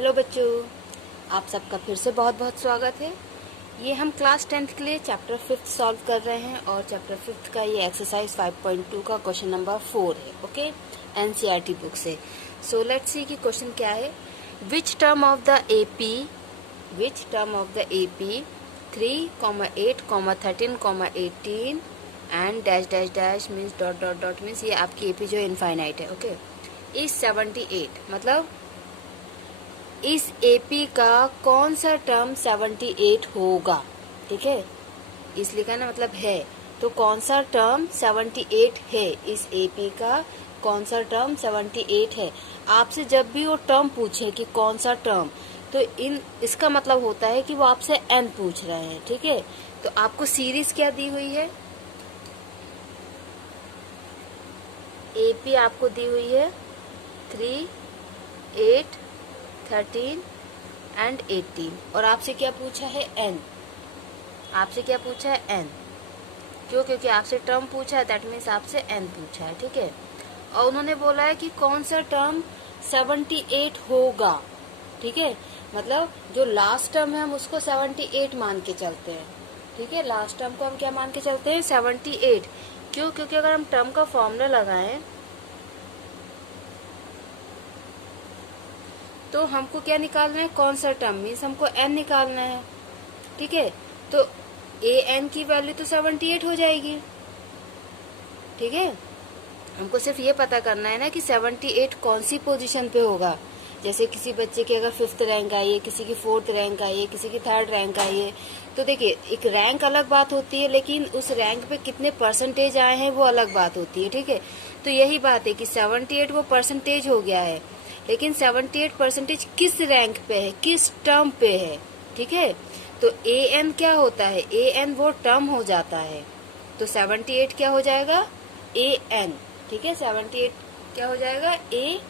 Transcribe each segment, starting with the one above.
Hello बच्चों, आप सबका फिर से बहुत बहुत स्वागत है। ये हम क्लास 10th के लिए चैप्टर 5th सॉल्व कर रहे हैं और चैप्टर 5th का ये एक्सरसाइज 5.2 का क्वेश्चन नंबर 4 है। ओके, एनसीईआरटी बुक से। सो लेट्स सी कि क्वेश्चन क्या है। Which term of the AP 3, 8, 13, 18 and dash dash dash means dot dot dot means ये आपकी एपी जो इनफाइनाइट है। ओके, इज 78 मतलब इस एपी का कौन सा टर्म 78 होगा। ठीक है, इस लिखा ना मतलब है, तो कौन सा टर्म 78 है, इस एपी का कौन सा टर्म 78 है। आपसे जब भी वो टर्म पूछे कि कौन सा टर्म, तो इसका मतलब होता है कि वो आपसे एन पूछ रहे हैं। ठीक है, तो आपको सीरीज क्या दी हुई है, एपी आपको दी हुई है 3, 8, 13 एंड 18 और आपसे क्या पूछा है एन। आपसे क्या पूछा है एन, क्यों? क्योंकि आपसे टर्म पूछा है, दैट मीन्स आपसे एन पूछा है। ठीक है, और उन्होंने बोला है कि कौन सा टर्म 78 होगा। ठीक है, मतलब जो लास्ट टर्म है हम उसको 78 मान के चलते हैं। ठीक है, लास्ट टर्म को हम क्या मान के चलते हैं 78। क्यों? क्योंकि अगर हम टर्म का फॉर्मूला लगाएं तो हमको क्या निकालना है, कौन सा टर्म, मीन्स हमको एन निकालना है। ठीक है, तो ए एन की वैल्यू तो 78 हो जाएगी। ठीक है, हमको सिर्फ ये पता करना है ना कि 78 कौन सी पोजीशन पे होगा। जैसे किसी बच्चे की अगर 5th रैंक आई है, किसी की 4th रैंक आई है, किसी की 3rd रैंक आई है, तो देखिए एक रैंक अलग बात होती है, लेकिन उस रैंक पे कितने परसेंटेज आए हैं वो अलग बात होती है। ठीक है, तो यही बात है कि 78 वो परसेंटेज हो गया है, लेकिन 78% किस रैंक पे है, किस टर्म पे है। ठीक है, तो ए एन क्या होता है, ए एन वो टर्म हो जाता है, तो 78 क्या हो जाएगा, ए एन। ठीक है, 78 क्या हो जाएगा, ए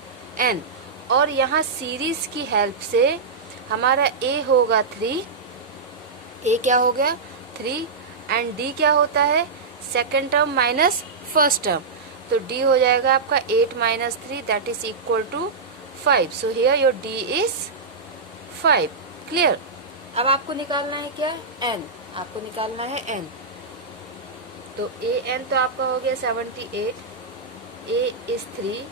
एन। और यहाँ सीरीज की हेल्प से हमारा ए होगा 3, ए क्या हो गया 3, एंड डी क्या होता है second term minus first term, तो डी हो जाएगा आपका 8 minus 3 that is equal to 5. So here your D is 5. Clear? अब आपको निकालना है क्या, n, आपको निकालना है n। तो a n तो आपका हो गया 78, a is 3,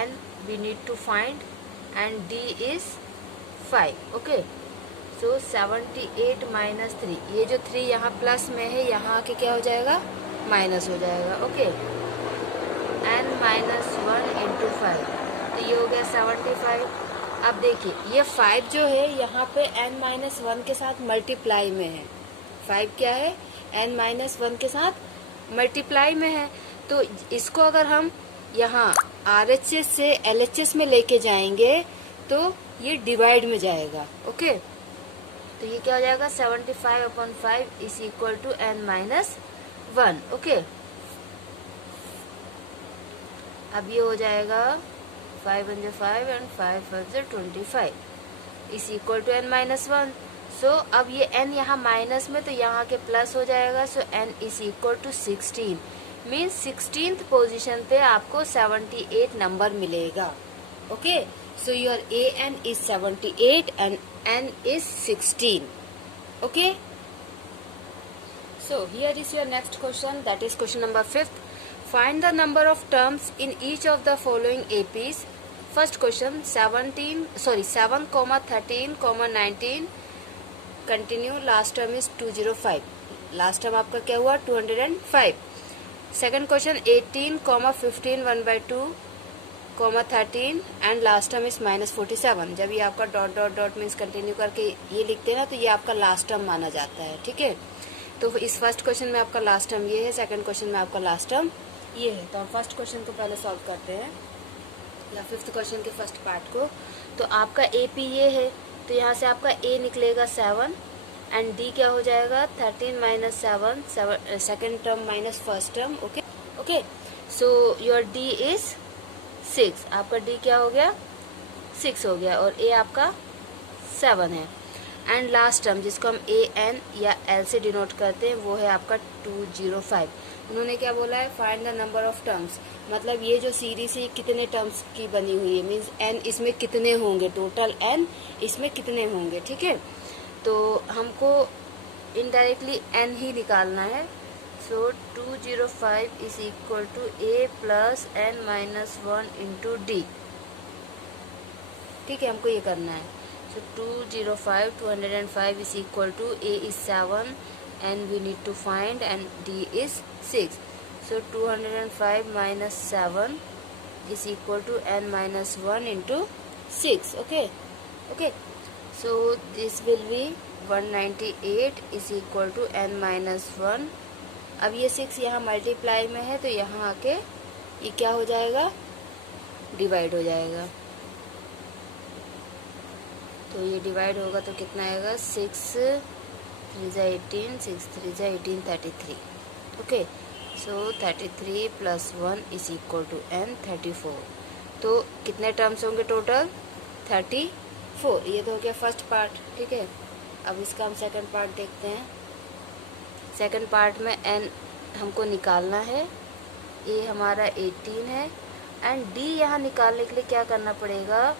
n we need to find and d is 5. Okay? So 78 minus 3, ये जो 3 यहाँ प्लस में है, यहाँ आके क्या हो जाएगा माइनस हो जाएगा। ओके, n माइनस 1 इंटू 5, तो ये हो गया 75। अब देखिए ये 5 जो है यहाँ पे n-1 के साथ मल्टीप्लाई में है। 5 क्या है, n-1 के साथ मल्टीप्लाई में है, तो इसको अगर हम यहाँ RHS से LHS में लेके जाएंगे तो ये डिवाइड में जाएगा। ओके, तो ये क्या हो जाएगा 75/5 is equal to n-1। Okay, अब ये हो जाएगा 5 × 5 and 5 × 25 is equal to n-1। So अब ये n यहाँ माइनस में, तो यहाँ के प्लस हो जाएगा, so n is equal to 16, means 16th position पे आपको 78 नंबर मिलेगा। Okay, so your A N is 78 and n is 16। Okay, so here is your next question, that is question number 5th. Find the number of terms in each of the following APs. First question 7, 13, 19. Continue. Last term is 205. Last term आपका क्या हुआ 205. Second question 18, 15, 1/2, 13 and last term is -47. जब ये आपका dot dot dot means continue करके ये लिखते हैं ना, तो ये आपका लास्ट टर्म माना जाता है। ठीक है, तो इस फर्स्ट क्वेश्चन में आपका लास्ट टर्म ये है, सेकंड क्वेश्चन में आपका लास्ट टर्म ये है। तो हम फर्स्ट क्वेश्चन को पहले सॉल्व करते हैं, या 5th क्वेश्चन के फर्स्ट पार्ट को। तो आपका एपी ये है, तो यहाँ से आपका ए निकलेगा 7 एंड डी क्या हो जाएगा 13 minus 7, second term minus first term. Okay okay, so your D is 6, आपका डी क्या हो गया 6 हो गया, और ए आपका 7 है। एंड लास्ट टर्म जिसको हम ए एन या एल से डिनोट करते हैं वो है आपका 205। उन्होंने क्या बोला है, find the number of terms, मतलब ये जो सीरीज है कितने टर्म्स की बनी हुई है, मीन्स n इसमें कितने होंगे, टोटल n इसमें कितने होंगे, ठीक है। तो हमको इनडायरेक्टली n ही निकालना है। So 205 is equal to a plus n minus 1 into D, ठीक है, हमको ये करना है। So 205 is equal to a is 7 and we need to find and d is 6. So 205 minus 7 is equal to n minus 1 into 6. Okay. So this will be 198 is equal to n minus 1. अब ये 6 यहाँ multiply में है तो यहाँ आके ये क्या हो जाएगा, डिवाइड हो जाएगा। तो ये डिवाइड होगा तो कितना आएगा, 6 3 जा 18, 6 3 जा 18, 33। Okay, so 33 plus 1 is equal to n 34। तो कितने टर्म्स होंगे टोटल, 34। ये तो हो गया फर्स्ट पार्ट, ठीक है। अब इसका हम सेकंड पार्ट देखते हैं। सेकंड पार्ट में n हमको निकालना है, a हमारा 18 है एंड d यहाँ निकालने के लिए क्या करना पड़ेगा,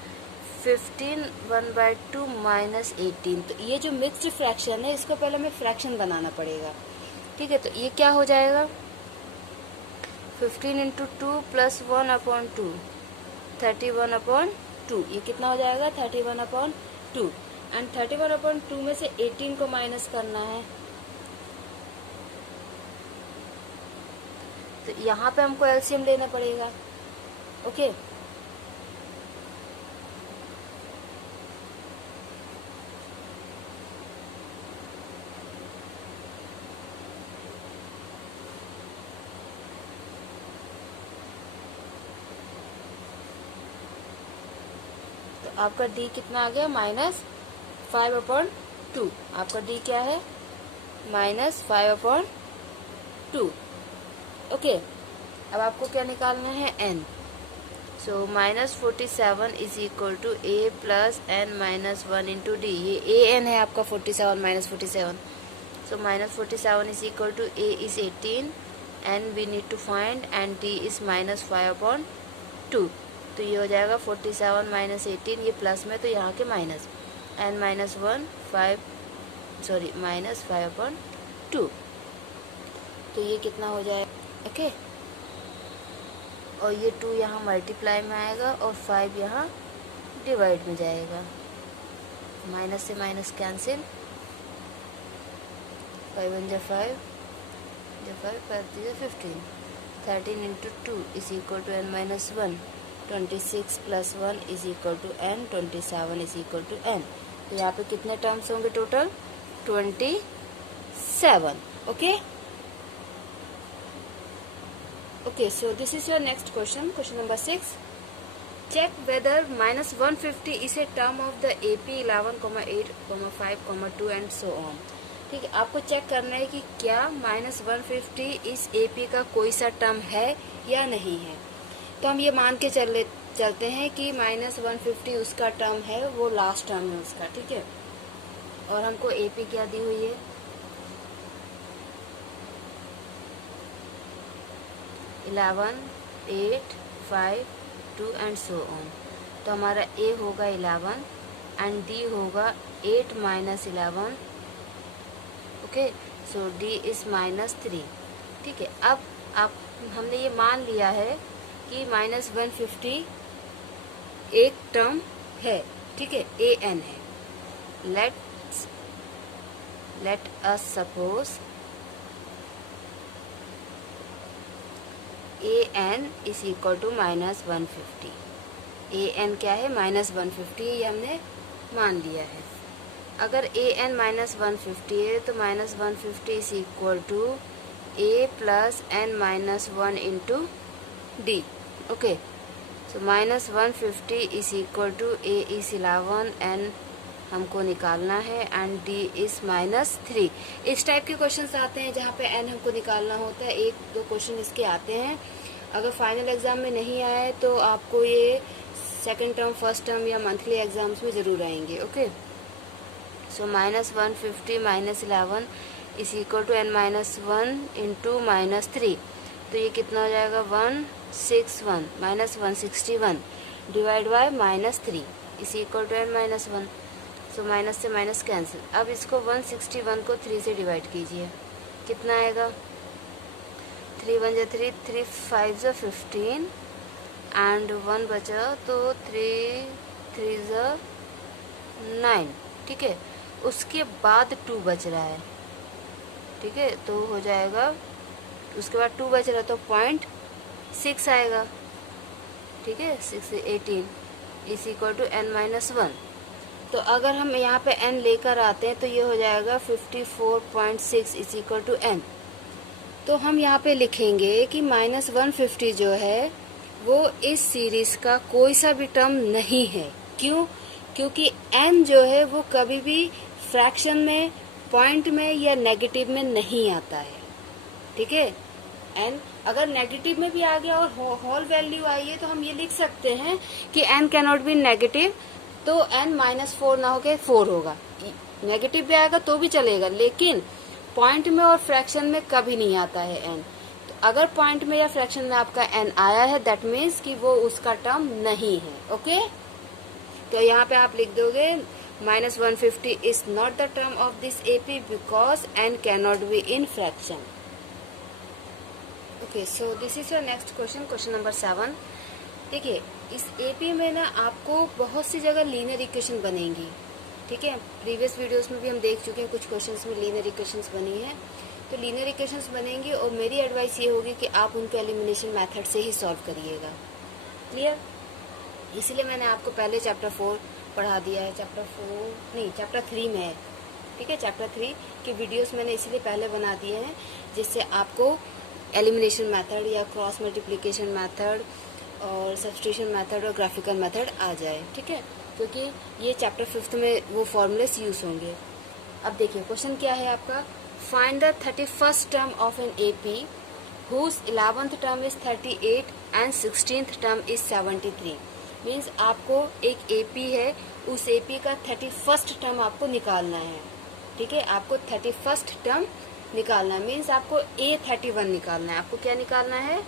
15 1/2 माइनस 18। तो ये जो मिक्स्ड फ्रैक्शन है इसको पहले हमें फ्रैक्शन बनाना पड़ेगा, ठीक है। तो ये क्या हो जाएगा, 15 इंटू 2 प्लस 1/2, 31/2। ये कितना हो जाएगा, 31/2। एंड 31/2 में से 18 को माइनस करना है। तो यहाँ पे हमको एलसीएम लेना पड़ेगा। ओके, आपका d कितना आ गया, -5/2। आपका d क्या है, -5/2। ओके, अब आपको क्या निकालना है, n। So -47 is equal to a plus n minus 1 into D. ये an है आपका 47 -47। So -47 is equal to a is 18 and we need to find and d is -5/2। तो ये हो जाएगा 47 माइनस 18, ये प्लस में तो यहाँ के माइनस, n माइनस 1 माइनस 5/2। तो ये कितना हो जाएगा, ओके। और ये 2 यहाँ मल्टीप्लाई में आएगा और 5 यहाँ डिवाइड में जाएगा। माइनस से माइनस कैंसिल, 5 1 जा 5 15, 13 into 2 is equal to n minus 1। 26 plus 1 is equal to n, 27 is equal to n। तो यहाँ पे कितने टर्म्स होंगे total, 27। Okay, so this is your next question, question number 6। Check whether -150 is a term of the AP 11, 8, 5, 2 and so on. ठीक है, आपको check करना है कि क्या -150 इस AP का कोई सा टर्म है या नहीं है। तो हम ये मान के चलते हैं कि -150 उसका टर्म है, वो लास्ट टर्म है उसका, ठीक है। और हमको AP क्या दी हुई है, 11, 8, 5, 2 एंड सो ऑन। तो हमारा A होगा 11 एंड D होगा 8 minus 11। Okay, so D is -3। ठीक है, अब हमने ये मान लिया है कि -150 एक टर्म है, ठीक है, AN है। Let us suppose AN is equal to -150। AN क्या है, -150, ये हमने मान लिया है। अगर AN -150 है तो -150 is equal to A plus n minus 1 into D। Okay, so -150 is equal to A is 11 n हमको निकालना है एंड D इज -3। इस टाइप के क्वेश्चंस आते हैं जहाँ पे n हमको निकालना होता है। 1-2 क्वेश्चन इसके आते हैं। अगर फाइनल एग्जाम में नहीं आए तो आपको ये सेकंड टर्म, फर्स्ट टर्म या मंथली एग्जाम्स में ज़रूर आएंगे। Okay, so -150 -11 is equal to n minus 1 into minus 3, तो ये कितना हो जाएगा 161 minus 161 divide by minus 3 is equal to n minus 1। So minus से माइनस कैंसिल। अब इसको 161 को 3 से डिवाइड कीजिए, कितना आएगा 3 1 जा 3, 3 5 जा 15 एंड 1 बचा तो 3 3 जा 9, ठीक है। उसके बाद 2 बच रहा है, ठीक है, तो हो जाएगा, उसके बाद 2 बच रहा है तो 0.6 आएगा, ठीक है। 6 18 is equal to n minus 1। तो अगर हम यहाँ पे n लेकर आते हैं तो ये हो जाएगा 54.6 इज इक्वल टू n। तो हम यहाँ पे लिखेंगे कि माइनस 150 जो है वो इस सीरीज का कोई सा भी टर्म नहीं है। क्यों? क्योंकि n जो है वो कभी भी फ्रैक्शन में, पॉइंट में या नेगेटिव में नहीं आता है, ठीक है। n अगर नेगेटिव में भी आ गया और होल वैल्यू आई है तो हम ये लिख सकते हैं कि n कैनॉट बी नेगेटिव, तो n माइनस 4 ना होके 4 होगा। नेगेटिव भी आएगा तो भी चलेगा, लेकिन पॉइंट में और फ्रैक्शन में कभी नहीं आता है n। तो अगर पॉइंट में या फ्रैक्शन में आपका n आया है दैट मीन्स कि वो उसका टर्म नहीं है, ओके। तो यहाँ पे आप लिख दोगे minus 150 is not the term of this AP because n cannot be in fraction. Okay, so this is your next question, question number 7। देखिए इस AP में ना आपको बहुत सी जगह लीनियर इक्वेशन बनेंगी, ठीक है। प्रीवियस वीडियोस में भी हम देख चुके हैं, कुछ क्वेश्चंस में लीनियर इक्वेशंस बनी है। तो लीनियर इक्वेशंस बनेंगी और मेरी एडवाइस ये होगी कि आप उनको एलिमिनेशन मेथड से ही सॉल्व करिएगा, क्लियर। इसीलिए मैंने आपको पहले चैप्टर 4 पढ़ा दिया है, चैप्टर 3 में है, ठीक है। चैप्टर 3 के वीडियोस मैंने इसीलिए पहले बना दिए हैं जिससे आपको एलिमिनेशन मेथड या क्रॉस मल्टीप्लिकेशन मेथड और सब्स्टिट्यूशन मेथड और ग्राफिकल मेथड आ जाए, ठीक है, क्योंकि ये चैप्टर 5 में वो फॉर्मूलेस यूज होंगे। अब देखिए क्वेश्चन क्या है आपका, find the 31st term of an AP whose 11th term is 38 and 16th term is 73। Means आपको एक AP है, उस AP का 31st टर्म आपको निकालना है, ठीक है। आपको 31st टर्म निकालना है, मीन्स आपको A31 निकालना है। आपको क्या निकालना है,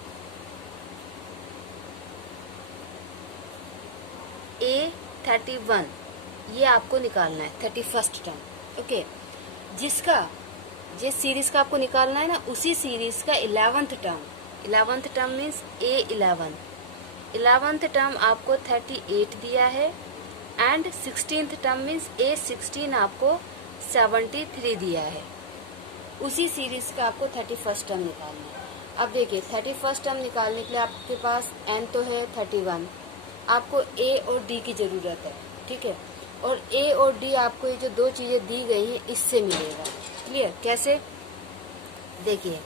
A31, ये आपको निकालना है 31st टर्म, ओके। जिसका जिस सीरीज का आपको निकालना है ना, उसी सीरीज का 11th term means A11। 11th term आपको 38 दिया है and 16th term means A16 आपको 73 दिया है। उसी सीरीज का आपको 31st टर्म निकालना है। अब देखिए 31st टर्म निकालने के लिए आपके पास n तो है 31, आपको A और D की जरूरत है, ठीक है। और A और D आपको ये जो दो चीजें दी गई हैं इससे मिलेगा, क्लियर। कैसे, देखिए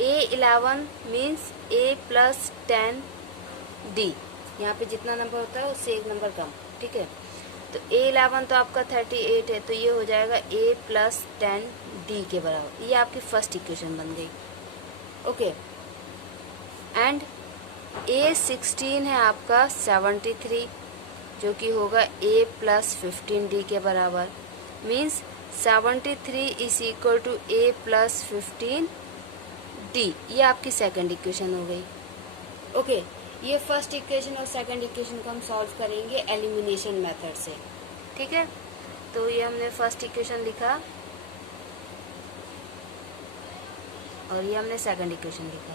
A11 means A plus 10D, यहाँ पे जितना नंबर होता है उससे एक नंबर कम, ठीक है। तो A11 तो आपका 38 है, तो ये हो जाएगा A प्लस 10D के बराबर। ये आपकी फर्स्ट इक्वेशन बन गई, ओके। एंड A16 है आपका 73, जो कि होगा A प्लस 15D के बराबर। Means 73 is equal to A plus 15D। ये आपकी सेकंड इक्वेशन हो गई, ओके। ये फर्स्ट इक्वेशन और सेकंड इक्वेशन को हम सॉल्व करेंगे एलिमिनेशन मेथड से, ठीक है। तो ये हमने फर्स्ट इक्वेशन लिखा और ये हमने सेकंड इक्वेशन लिखा।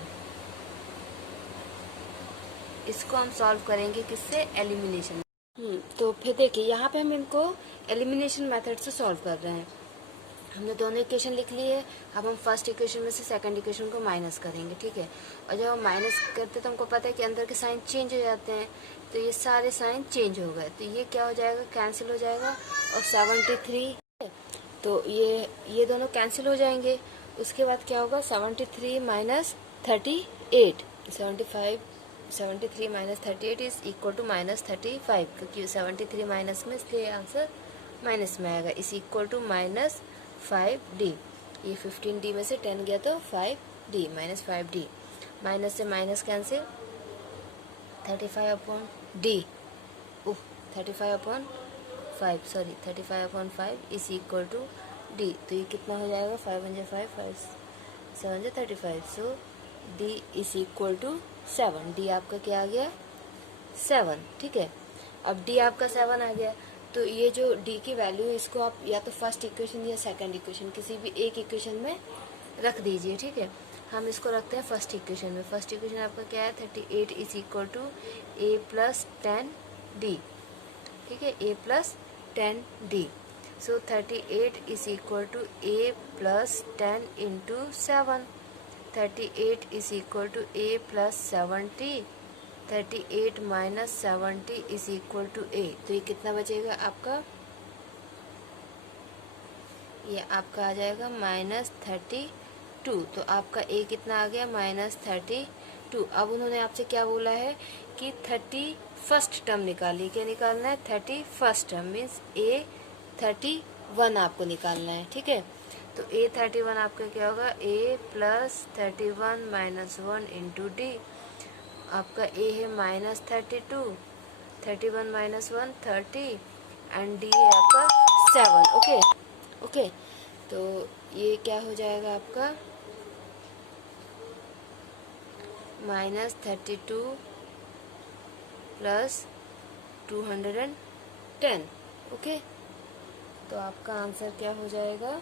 इसको हम सॉल्व करेंगे किससे, एलिमिनेशन। तो फिर देखिए यहाँ पे हम इनको एलिमिनेशन मेथड से सॉल्व कर रहे हैं। हमने दोनों इक्वेशन लिख ली है, अब हम फर्स्ट इक्वेशन में से सेकंड इक्वेशन को माइनस करेंगे, ठीक है। और जब हम माइनस करते तो हमको पता है कि अंदर के साइन चेंज हो जाते हैं, तो ये सारे साइन चेंज हो गए, तो ये क्या हो जाएगा, कैंसिल हो जाएगा। और 73, तो ये दोनों कैंसिल हो जाएंगे। उसके बाद क्या होगा, 73 minus 38, 73 minus 38 is equal to minus 35, क्योंकि 73 माइनस में, इसलिए आंसर माइनस में आएगा, is equal to minus 5D। ये 15D में से 10 गया तो 5D माइनस 5D, माइनस से minus cancel, 35/D, 35/5 is equal to D. तो ये कितना हो जाएगा, 5 1 5, 5 7 35। So D is equal to 7। D आपका क्या आ गया, 7। ठीक है, अब डी आपका 7 आ गया। तो ये जो डी की वैल्यू है इसको आप या तो फर्स्ट इक्वेशन या सेकंड इक्वेशन किसी भी एक इक्वेशन में रख दीजिए। ठीक है, हम इसको रखते हैं फर्स्ट इक्वेशन में। फर्स्ट इक्वेशन आपका क्या है, 38 is equal to a plus 10 d. ठीक है, a plus 10 d. So 38 is equal to a plus 10 into 7। 38 is equal to a plus 70। 38 minus 70 is equal to a. तो ये कितना बचेगा आपका, ये आपका आ जाएगा -32। तो आपका ए कितना आ गया, -32। अब उन्होंने आपसे क्या बोला है कि 31st टर्म निकालिए। क्या निकालना है, 31st टर्म मीन्स ए 31 आपको निकालना है। ठीक है, तो ए 31 आपका क्या होगा, ए प्लस 31 माइनस 1 इंटू डी। आपका ए है -32, 31 माइनस 1 30 एंड डी है आपका 7। ओके, तो ये क्या हो जाएगा आपका -32 प्लस 210। ओके, तो आपका आंसर क्या हो जाएगा,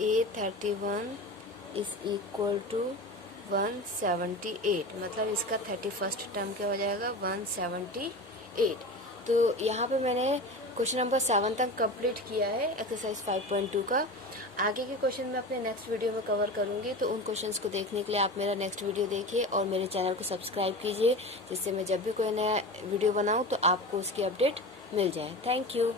A31 इज इक्वल टू 178। मतलब इसका 31st टर्म क्या हो जाएगा, 178। तो यहाँ पे मैंने क्वेश्चन नंबर 7 तक कंप्लीट किया है एक्सरसाइज 5.2 का। आगे के क्वेश्चन मैं अपने नेक्स्ट वीडियो में कवर करूँगी, तो उन क्वेश्चंस को देखने के लिए आप मेरा नेक्स्ट वीडियो देखिए और मेरे चैनल को सब्सक्राइब कीजिए, जिससे मैं जब भी कोई नया वीडियो बनाऊँ तो आपको उसकी अपडेट मिल जाए। Thank you.